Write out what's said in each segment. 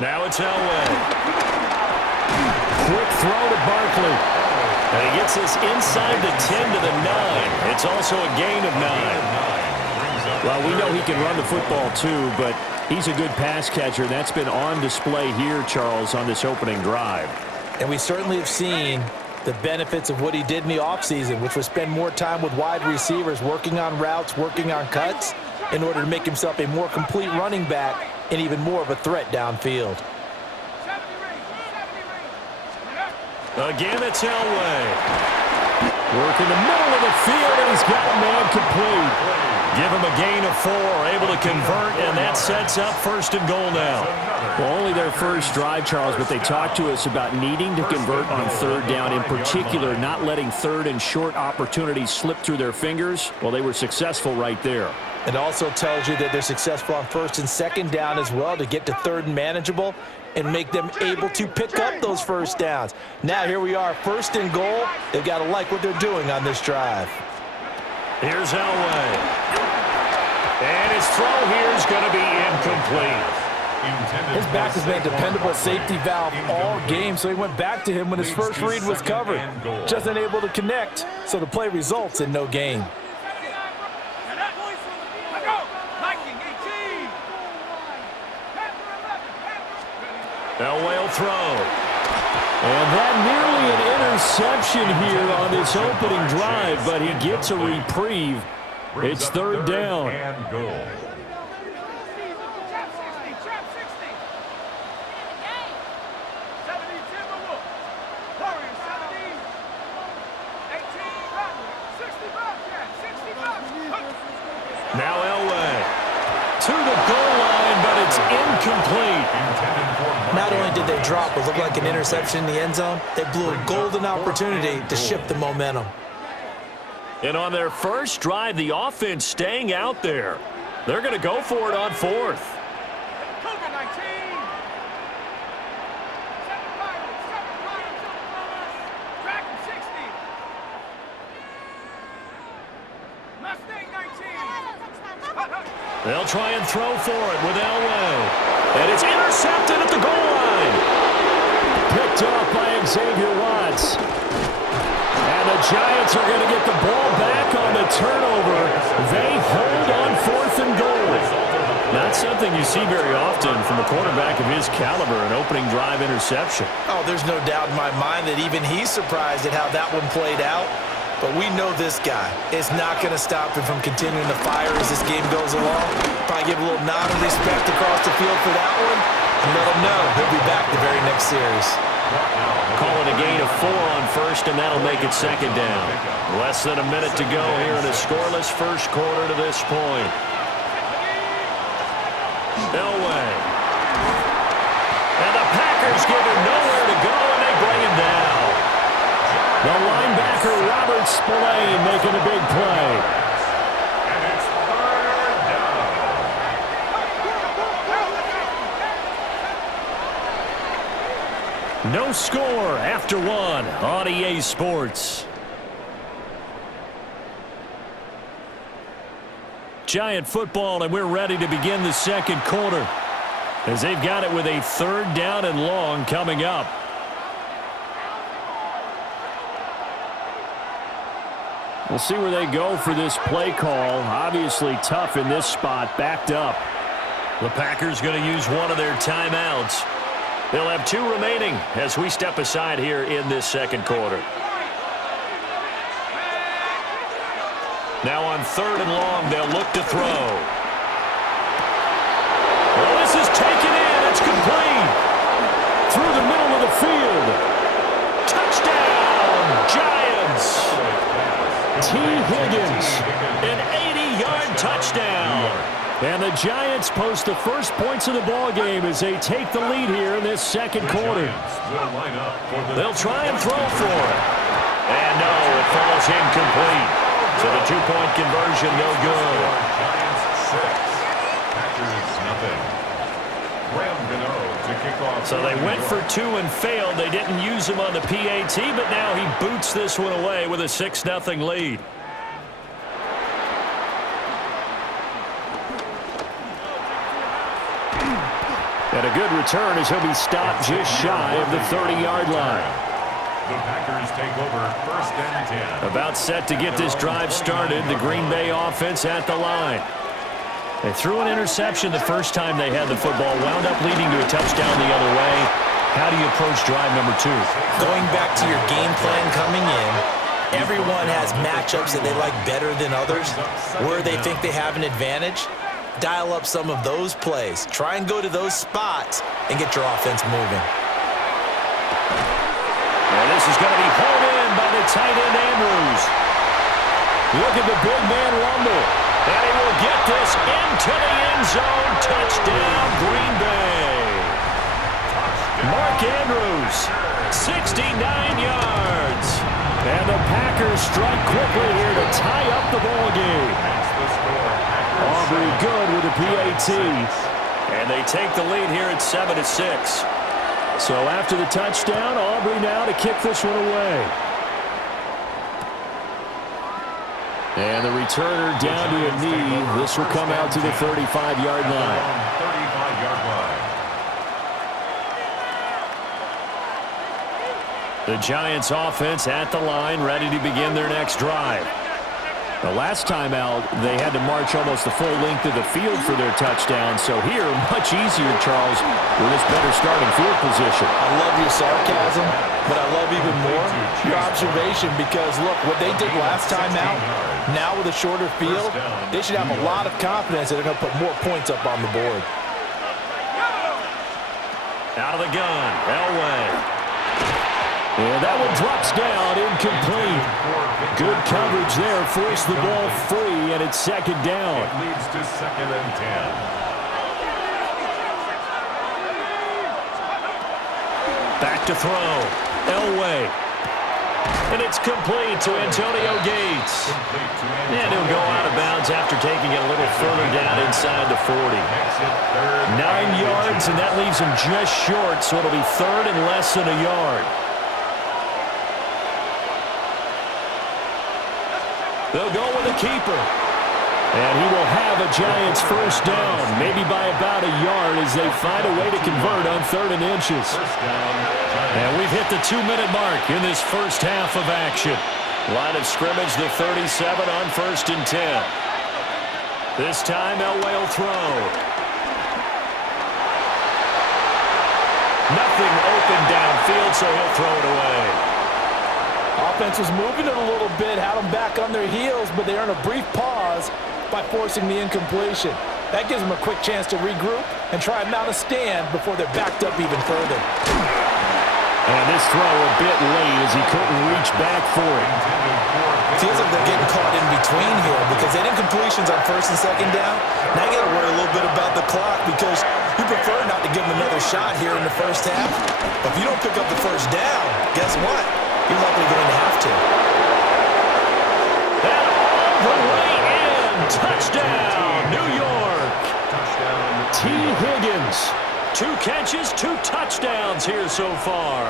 Now it's Elway. Quick throw to Barkley. And he gets this inside the 10 to the 9. It's also a gain of 9. Well, we know he can run the football too, but he's a good pass catcher. That's been on display here, Charles, on this opening drive. And we certainly have seen the benefits of what he did in the offseason, which was spend more time with wide receivers, working on routes, working on cuts, in order to make himself a more complete running back and even more of a threat downfield. Again, it's Elway. Work in the middle of the field, and he's got a man complete. Give him a gain of 4, able to convert, and that sets up 1st and goal now. Well, only their first drive, Charles, but they talked to us about needing to convert on 3rd down, in particular not letting 3rd and short opportunities slip through their fingers. Well, they were successful right there. It also tells you that they're successful on 1st and 2nd down as well to get to 3rd and manageable and make them able to pick up those 1st downs. Now here we are, 1st and goal. They've got to like what they're doing on this drive. Here's Elway. And his throw here is going to be incomplete. His back has been a dependable safety valve all game, so he went back to him when his first read was covered. Just unable to connect, so the play results in no gain. Elway will throw. And that nearly an interception here on this opening drive, but he gets a reprieve. It's 3rd down. Now Elway to the goal line, but it's incomplete. Not only did they drop what looked like an interception in the end zone, they blew a golden opportunity to shift the momentum. And on their first drive, the offense staying out there. They're going to go for it on 4th. They'll try and throw for it with Elway. And it's intercepted at the goal line. Picked off by Xavier Watts. And the Giants are going to get the ball back on the turnover. They hold on 4th and goal. Not something you see very often from a quarterback of his caliber, an opening drive interception. Oh, there's no doubt in my mind that even he's surprised at how that one played out. But we know this guy is not going to stop him from continuing to fire as this game goes along. Probably give a little nod of respect across the field for that one and let him know he'll be back the very next series. Call it a gain of 4 on 1st, and that'll make it 2nd down. Less than a minute to go here in a scoreless first quarter to this point. Elway. And the Packers give him nowhere to go, and they bring him down. The linebacker, Robert Spillane, making a big play. And it's 3rd down. No score after 1 on EA Sports. Giant football, and we're ready to begin the 2nd quarter as they've got it with a 3rd down and long coming up. We'll see where they go for this play call. Obviously tough in this spot, backed up. The Packers going to use one of their timeouts. They'll have 2 remaining as we step aside here in this 2nd quarter. Now on 3rd and long, they'll look to throw. Well, this is taken in. It's complete. Through the middle of the field. Touchdown, Giants. T. Higgins, an 80-yard touchdown. And the Giants post the first points of the ball game as they take the lead here in this 2nd quarter. They'll try and throw for it. And no, it falls incomplete. So the 2-point conversion, no good. Giants 6, Packers nothing. To kick off. So they went for 2 and failed. They didn't use him on the PAT, but now he boots this one away with a 6-0 lead. And a good return as he'll be stopped just shy of the 30-yard line. The Packers take over 1st and 10. About set to get this drive started, the Green Bay offense at the line. They threw an interception the first time they had the football, wound up leading to a touchdown the other way. How do you approach drive number 2? Going back to your game plan coming in, everyone has matchups that they like better than others, where they think they have an advantage. Dial up some of those plays. Try and go to those spots and get your offense moving. And this is going to be hauled in by the tight end, Andrews. Look at the big man rumble. And he will get this into the end zone. Touchdown, Green Bay. Mark Andrews, 69 yards. And the Packers strike quickly here to tie up the ball game. Aubrey good with a PAT. And they take the lead here at 7-6. So after the touchdown, Aubrey now to kick this one away. And the returner down to a knee. This will come out to the 35-yard line. 35-yard line. The Giants offense at the line, ready to begin their next drive. The last time out, they had to march almost the full length of the field for their touchdown. So here, much easier, Charles, with this better starting field position. I love your sarcasm, but I love even more your observation because, look, what they did last time out, now with a shorter field, they should have a lot of confidence that they're going to put more points up on the board. Out of the gun, Elway. And that one drops down, incomplete. Good coverage there, forced the ball free, and it's second down. It leads to 2nd and 10. Back to throw, Elway. And it's complete to Antonio Gates. And he'll go out of bounds after taking it a little further down inside the 40. 9 yards, and that leaves him just short, so it'll be 3rd and less than a yard. They'll go with a keeper. And he will have a Giants first down, maybe by about a yard as they find a way to convert on 3rd and inches. And we've hit the 2-minute mark in this first half of action. Line of scrimmage, the 37 on 1st and 10. This time, Elway will throw. Nothing open downfield, so he'll throw it away. Offense was moving it a little bit, had them back on their heels, but they earned a brief pause by forcing the incompletion. That gives them a quick chance to regroup and try and mount a stand before they're backed up even further. And this throw a bit late as he couldn't reach back for it. Feels like they're getting caught in between here because they did incompletions on 1st and 2nd down. Now you got to worry a little bit about the clock because you prefer not to give them another shot here in the first half. But if you don't pick up the first down, guess what? You're likely going to have to. And all the way in. Touchdown, New York. T. Higgins. 2 catches, 2 touchdowns here so far.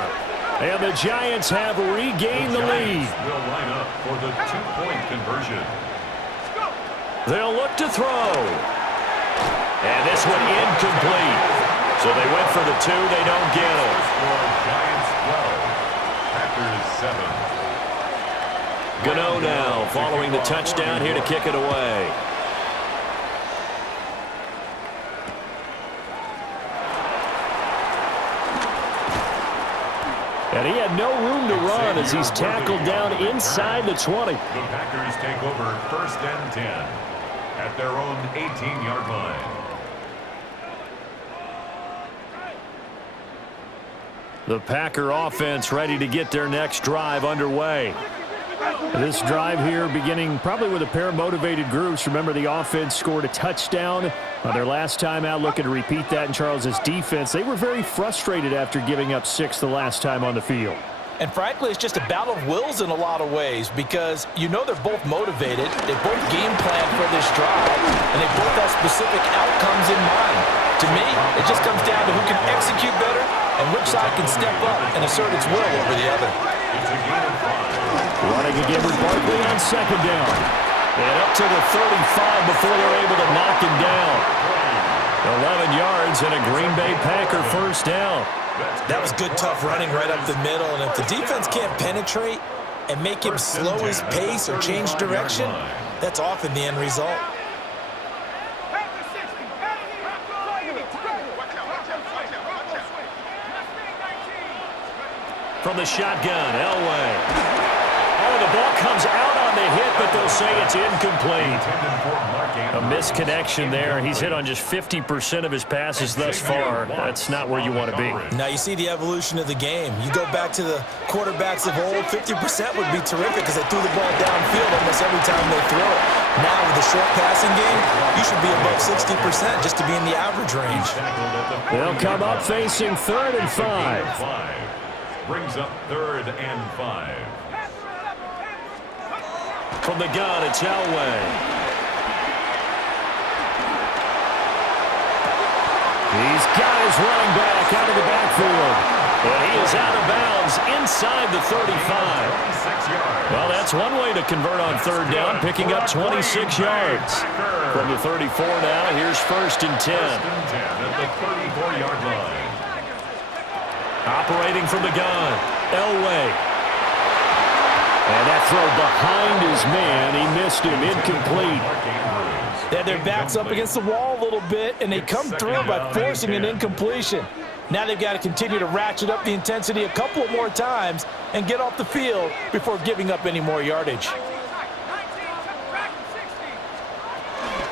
And the Giants have regained the lead. Will line up for the 2-point conversion. They'll look to throw. And this one incomplete. So they went for the 2, they don't get it. Giants 12. Packers 7. Gano now following the touchdown here to kick it away. And he had no room to run as he's tackled down inside the 20. The Packers take over 1st and 10 at their own 18-yard line. The Packer offense ready to get their next drive underway. This drive here beginning probably with a pair of motivated groups. Remember, the offense scored a touchdown on their last time out. Looking to repeat that in Charles's defense. They were very frustrated after giving up 6 the last time on the field. And frankly, it's just a battle of wills in a lot of ways because you know they're both motivated. They both game plan for this drive, and they both have specific outcomes in mind. To me, it just comes down to who can execute better and which side can step up and assert its will over the other. It's a gain of 5. Running again with Barkley on 2nd down. And up to the 35 before they're able to knock him down. 11 yards and a Green Bay Packer first down. That was good, tough running right up the middle. And if the defense can't penetrate and make him slow his pace or change direction, that's often the end result. From the shotgun, Elway. Oh, the ball comes out on the hit, but they'll say it's incomplete. A misconnection there. He's hit on just 50% of his passes thus far. That's not where you want to be. Now you see the evolution of the game. You go back to the quarterbacks of old, 50% would be terrific because they threw the ball downfield almost every time they throw it. Now with the short passing game, you should be above 60% just to be in the average range. They'll come up facing 3rd and 5. Brings up 3rd and 5. From the gun, it's Elway. He's got his running back out of the backfield. And he is out of bounds inside the 35. Well, that's one way to convert on 3rd down, picking up 26 yards. From the 34 now, here's 1st and 10. 1st and 10 at the 34-yard line. Operating from the gun, Elway. And that throw behind his man, he missed him, incomplete. Yeah, their backs up against the wall a little bit, and they come through by forcing an incompletion. Now they've got to continue to ratchet up the intensity a couple of more times and get off the field before giving up any more yardage.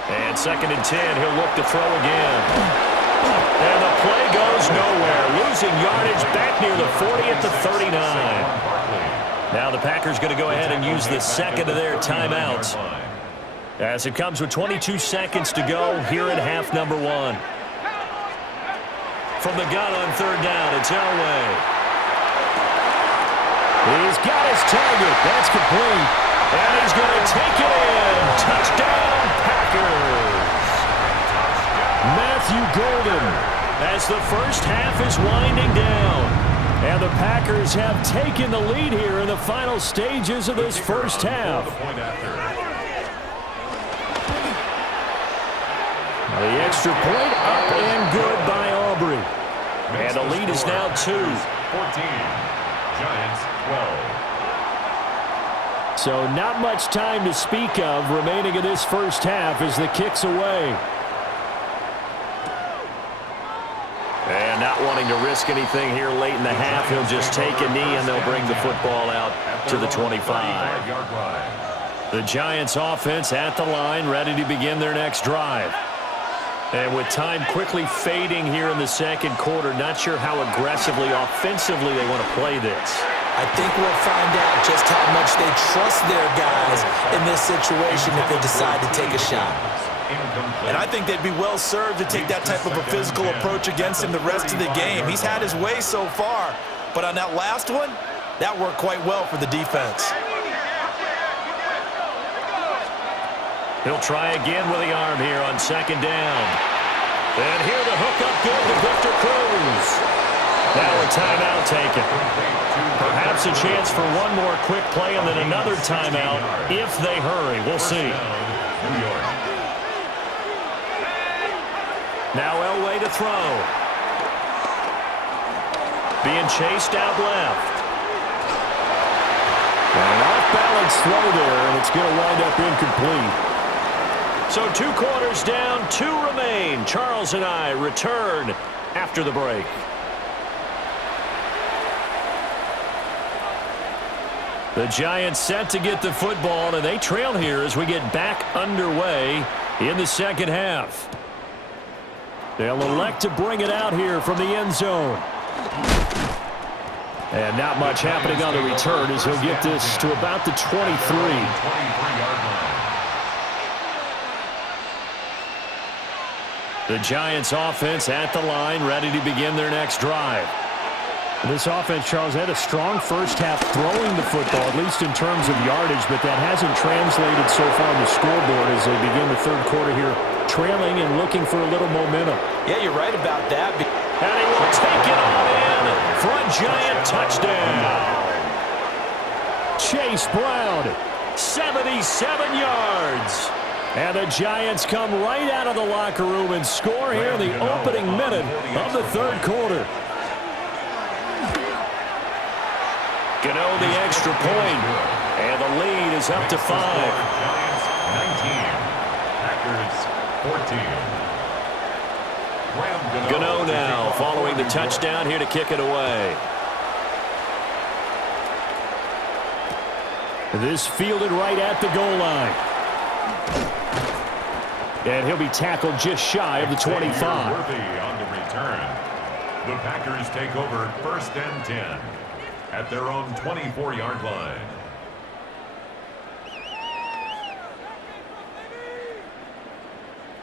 And 2nd and 10, he'll look to throw again. And the play goes nowhere, losing yardage back near the 40 at the 39. Now the Packers going to go ahead and use the second of their timeouts as it comes with 22 seconds to go here in half number 1. From the gun on 3rd down, it's Elway. He's got his target. That's complete. And he's going to take it in. Touchdown, Packers. Matthew Golden as the first half is winding down. And the Packers have taken the lead here in the final stages of this first half. The extra point up and good by Aubrey. And the lead is now 2. 14. Giants 12. So not much time to speak of remaining in this first half as the kick's away. And not wanting to risk anything here late in the half, he'll just take a knee and they'll bring the football out to the 25. The Giants offense at the line, ready to begin their next drive. And with time quickly fading here in the second quarter, not sure how aggressively, offensively they want to play this. I think we'll find out just how much they trust their guys in this situation if they decide to take a shot. And I think they'd be well served to take that type of a physical approach against him the rest of the game. He's had his way so far, but on that last one, that worked quite well for the defense. He'll try again with the arm here on 2nd down. And here the hookup good to Victor Cruz. Now a timeout taken. Perhaps a chance for one more quick play and then another timeout if they hurry. We'll see. New York. Now Elway to throw. Being chased out left. An off-balance throw there, and it's going to wind up incomplete. So 2 quarters down, 2 remain. Charles and I return after the break. The Giants set to get the football, and they trail here as we get back underway in the second half. They'll elect to bring it out here from the end zone. And not much happening on the return as he'll get this to about the 23. The Giants offense at the line, ready to begin their next drive. This offense, Charles, had a strong first half throwing the football, at least in terms of yardage, but that hasn't translated so far on the scoreboard as they begin the third quarter here, trailing and looking for a little momentum. Yeah, you're right about that. And he will take it on in for a Giant touchdown. Chase Brown, 77 yards. And the Giants come right out of the locker room and score here in the opening minute of the third quarter. Gano the extra point, and the lead is up to 5. Giants 19, Packers 14. Gano now following the touchdown here to kick it away. This fielded right at the goal line. And he'll be tackled just shy of the 25. Worthy on the return. The Packers take over 1st and 10 at their own 24-yard line.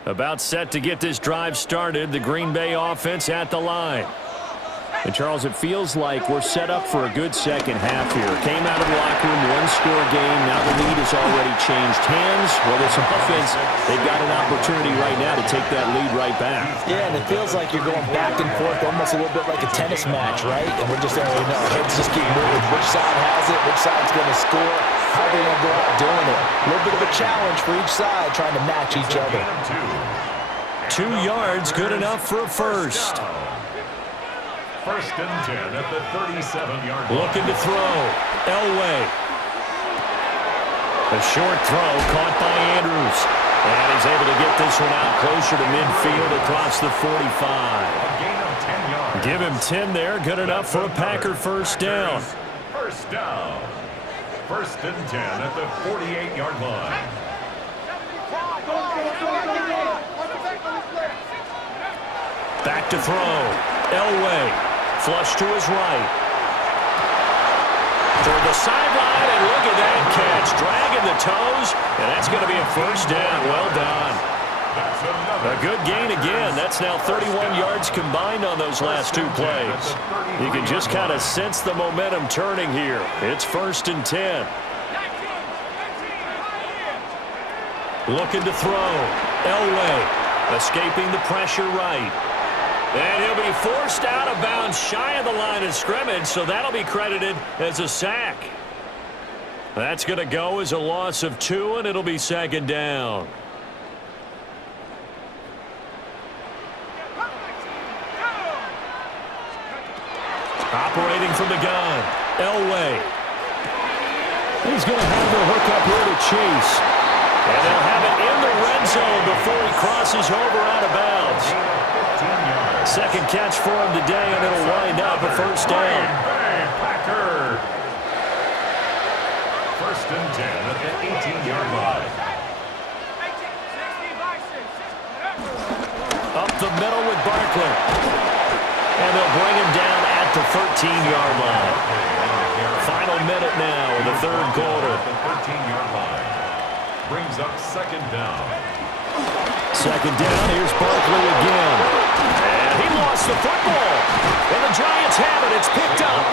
About set to get this drive started, the Green Bay offense at the line. And, Charles, it feels like we're set up for a good second half here. Came out of the locker room, one-score game. Now the lead has already changed hands. Well, this offense, they've got an opportunity right now to take that lead right back. Yeah, and it feels like you're going back and forth almost a little bit like a tennis match, right? And we're just, our heads just keep moving. Which side has it? Which side's going to score? How are they going to go out doing it? A little bit of a challenge for each side, trying to match each other. 2 yards, good enough for a first. 1st and 10 at the 37-yard line. Looking to throw. Elway. A short throw caught by Andrews. And he's able to get this one out closer to midfield across the 45. A gain of 10 yards. Give him 10 there. Good enough for a Packer first down. First down. 1st and 10 at the 48-yard line. Back to throw. Elway. Flush to his right. Toward the sideline, and look at that catch. Dragging the toes, and that's going to be a first down. Well done. A good gain again. That's now 31 yards combined on those last 2 plays. You can just kind of sense the momentum turning here. It's 1st and 10. Looking to throw. Elway escaping the pressure right. And he'll be forced out of bounds shy of the line of scrimmage, so that'll be credited as a sack. That's going to go as a loss of 2, and it'll be 2nd down. Operating from the gun, Elway. He's going to have the hook up here to Chase. And they'll have it in the red zone before he crosses over out of bounds. Second catch for him today, and it'll wind up a first down. Packer. 1st and 10 at the 18-yard line. Up the middle with Barkley. And they'll bring him down at the 13-yard line. Final minute now in the third quarter. The 13-yard line brings up 2nd down. 2nd down, here's Barkley again. And he lost the football. And the Giants have it. It's picked up.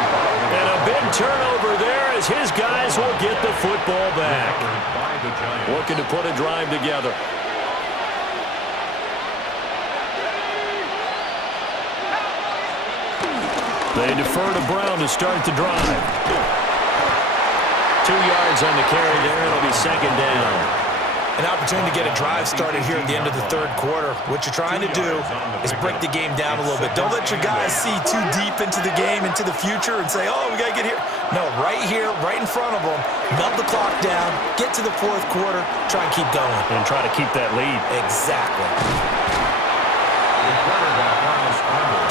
And a big turnover there as his guys will get the football back. Looking to put a drive together. They defer to Brown to start the drive. 2 yards on the carry there. It'll be 2nd down. An opportunity to get a drive started here at the end of the third quarter. What you're trying to do is break the game down a little bit. Don't let your guys see too deep into the game, into the future, and say, oh, we got to get here. No, right here, right in front of them, melt the clock down, get to the fourth quarter, try and keep going. And try to keep that lead. Exactly.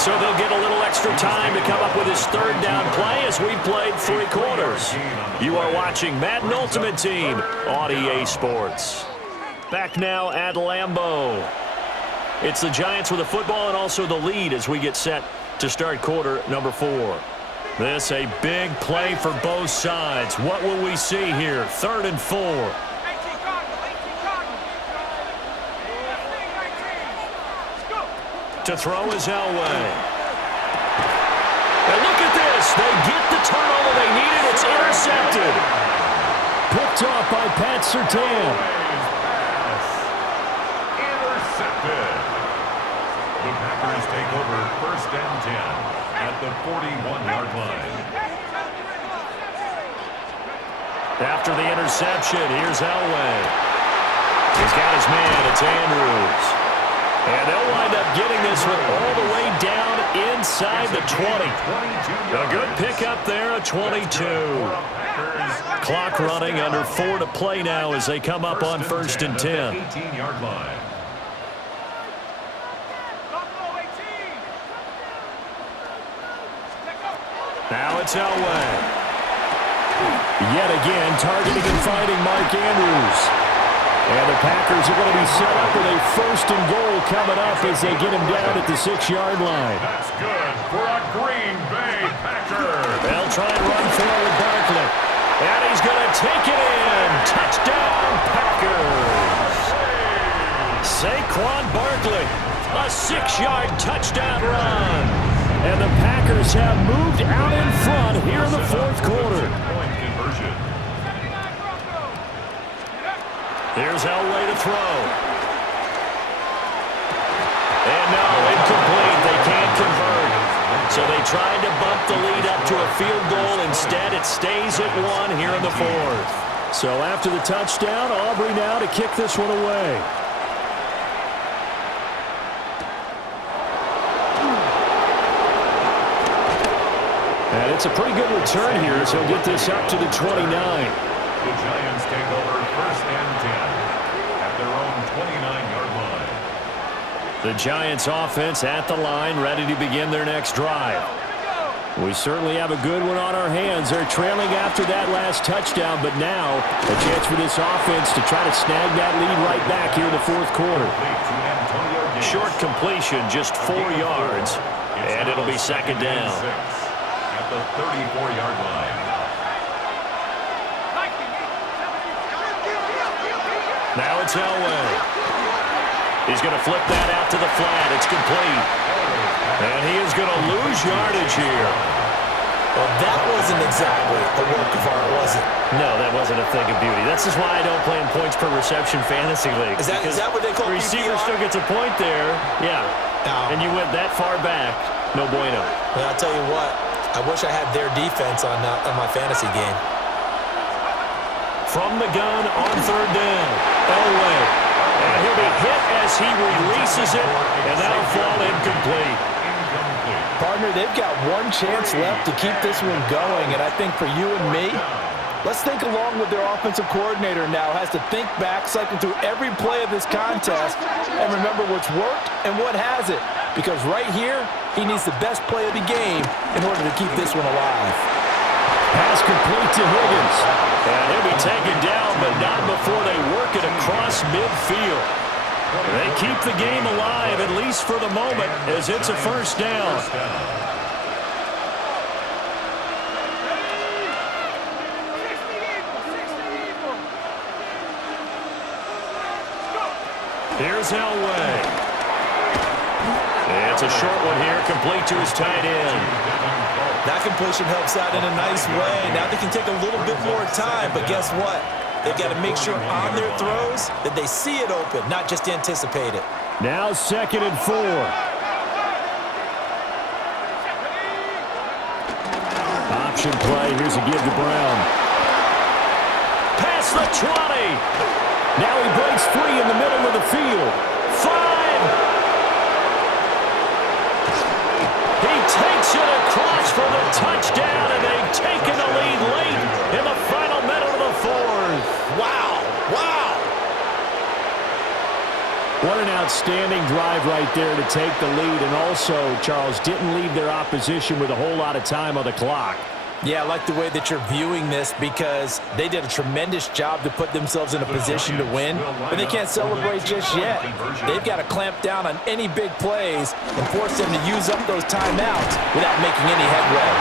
So they'll get a little extra time to come up with his 3rd down play as we've played 3 quarters. You are watching Madden Ultimate Team on EA Sports. Back now at Lambeau. It's the Giants with the football and also the lead as we get set to start quarter number 4. This a big play for both sides. What will we see here? 3rd and 4. To throw is Elway. And look at this. They get the turnover they needed. It's intercepted. Picked off by Pat Surtain. Intercepted. The Packers take over 1st and 10 at the 41-yard line. After the interception, here's Elway. He's got his man. It's Andrews. And they'll wind up getting this one all the way down inside the 20. A good pickup there, a 22. Clock running, under 4 to play now as they come up on 1st and 10. 18-yard line. Now it's Elway. Yet again, targeting and fighting Mark Andrews. And the Packers are going to be set up with a 1st and goal coming up as they get him down at the 6-yard line. That's good for a Green Bay Packer. They'll try and run forward Barkley. And he's going to take it in. Touchdown, Packers. Saquon Barkley, a 6-yard touchdown run. And the Packers have moved out in front here in the 4th quarter. Point conversion. Here's Elway to throw. And no, incomplete. They can't convert. So they tried to bump the lead up to a field goal. Instead, it stays at 1 here in the 4th. So after the touchdown, Aubrey now to kick this one away. And it's a pretty good return here, so he'll get this up to the 29. The Giants take over 1st and 10 at their own 29-yard line. The Giants offense at the line, ready to begin their next drive. We certainly have a good one on our hands. They're trailing after that last touchdown, but now a chance for this offense to try to snag that lead right back here in the 4th quarter. Short completion, just 4 yards, and it'll be 2nd down. At the 34-yard line. Now it's Elway. He's going to flip that out to the flat. It's complete. And he is going to lose yardage here. Well, that wasn't exactly a work of art, was it? No, that wasn't a thing of beauty. This is why I don't play in points per reception fantasy league. Is that what they call the receiver PPR? still gets a point there. Yeah. No. And you went that far back. No bueno. Well, I'll tell you what. I wish I had their defense on my fantasy game. From the gun on 3rd down. Elway. And he'll be hit as he releases it. And that'll fall incomplete. Partner, they've got one chance left to keep this one going, and I think for you and me, let's think along with their offensive coordinator now. Has to think back, cycle through every play of this contest, and remember what's worked and what hasn't. Because right here, he needs the best play of the game in order to keep this one alive. Pass complete to Higgins. And he'll be taken down, but not before they work it across midfield. They keep the game alive, at least for the moment, as it's a 1st down. Here's Elway. It's a short one here, complete to his tight end. That completion helps out in a nice way. Now they can take a little bit more time, but guess what? They've got to make sure on their throws that they see it open, not just anticipate it. Now 2nd and 4. Option play. Here's a give to Brown. Past the 20. Now he breaks free in the middle of the field. 5. He takes it across for the touchdown, and they've taken the lead late in the final minute of the 4th. Wow. Wow. What an outstanding drive right there to take the lead, and also, Charles, didn't leave their opposition with a whole lot of time on the clock. Yeah, I like the way that you're viewing this because they did a tremendous job to put themselves in a position to win, but they can't celebrate just yet. They've got to clamp down on any big plays and force them to use up those timeouts without making any headway.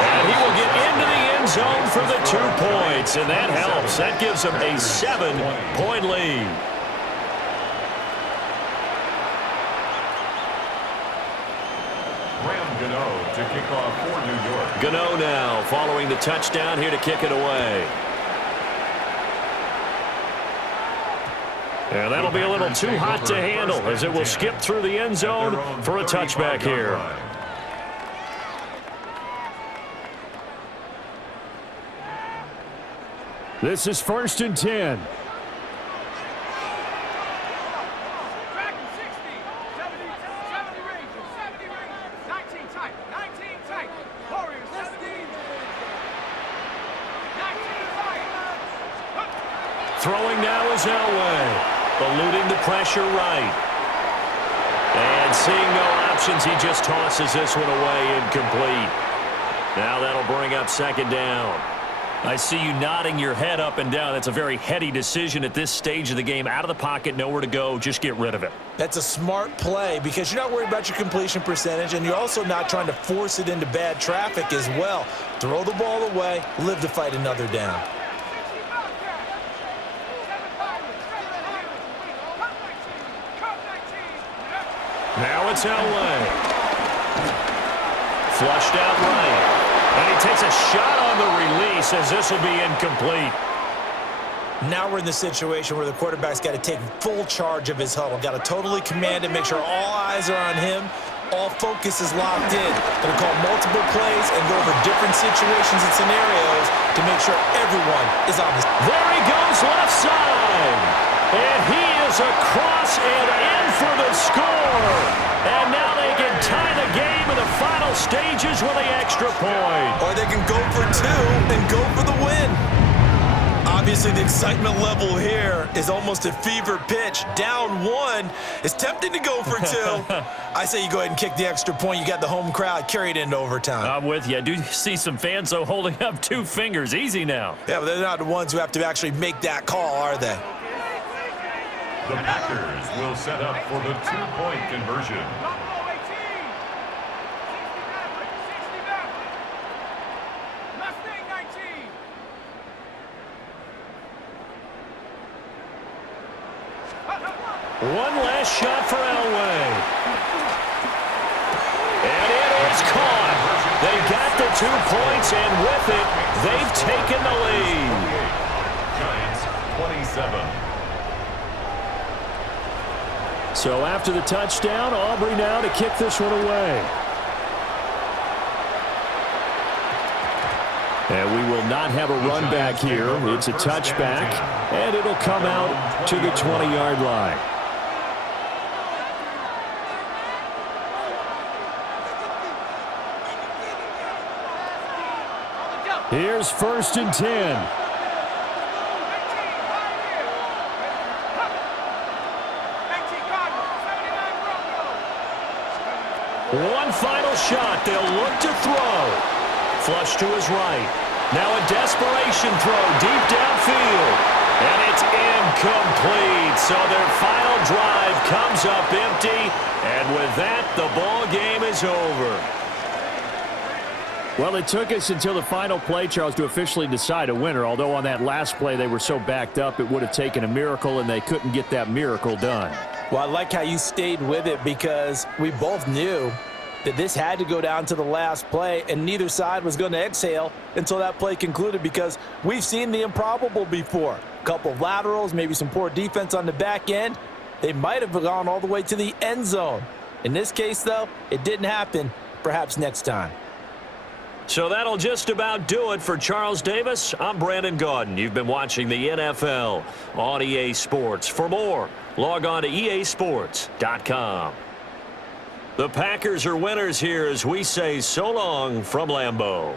And he will get into the end zone for the 2 points, and that helps. That gives them a 7-point lead. Gano to kick off for New York. Gano now following the touchdown here to kick it away. And that'll be a little too hot to handle as it will skip through the end zone for a touchback here. This is 1st and 10. Throwing now is Elway, eluding the pressure right. And seeing no options, he just tosses this one away, incomplete. Now that'll bring up second down. I see you nodding your head up and down. That's a very heady decision at this stage of the game. Out of the pocket, nowhere to go, just get rid of it. That's a smart play because you're not worried about your completion percentage, and you're also not trying to force it into bad traffic as well. Throw the ball away, live to fight another down. Now it's Elway. Flushed out right. And he takes a shot on the release as this will be incomplete. Now we're in the situation where the quarterback's got to take full charge of his huddle. Got to totally command it, make sure all eyes are on him. All focus is locked in. Going to call multiple plays and go over different situations and scenarios to make sure everyone is on this. There he goes left side. And he is across and in for the score. And now they can tie the game in the final stages with the extra point. Or they can go for two and go for the win. Obviously, the excitement level here is almost at fever pitch. Down one. It's tempting to go for two. I say you go ahead and kick the extra point. You got the home crowd. Carry it into overtime. I'm with you. I do see some fans, though, holding up 2 fingers. Easy now. Yeah, but they're not the ones who have to actually make that call, are they? The Packers will set up for the 2-point conversion. One last shot for Elway. And it is caught. They got the 2 points, and with it, they've taken the lead. Giants 27. So after the touchdown, Aubrey now to kick this one away. And we will not have a run back here. It's a touchback, and it'll come out to the 20-yard line. Here's 1st and 10. One final shot. They'll look to throw. Flush to his right. Now a desperation throw deep downfield. And it's incomplete. So their final drive comes up empty. And with that, the ball game is over. Well, it took us until the final play, Charles, to officially decide a winner. Although on that last play they were so backed up, it would have taken a miracle, and they couldn't get that miracle done. Well, I like how you stayed with it because we both knew that this had to go down to the last play, and neither side was going to exhale until that play concluded because we've seen the improbable before. A couple of laterals, maybe some poor defense on the back end. They might have gone all the way to the end zone. In this case, though, it didn't happen. Perhaps next time. So that'll just about do it for Charles Davis. I'm Brandon Gaudin. You've been watching the NFL on EA Sports. For more, log on to easports.com. The Packers are winners here as we say so long from Lambeau.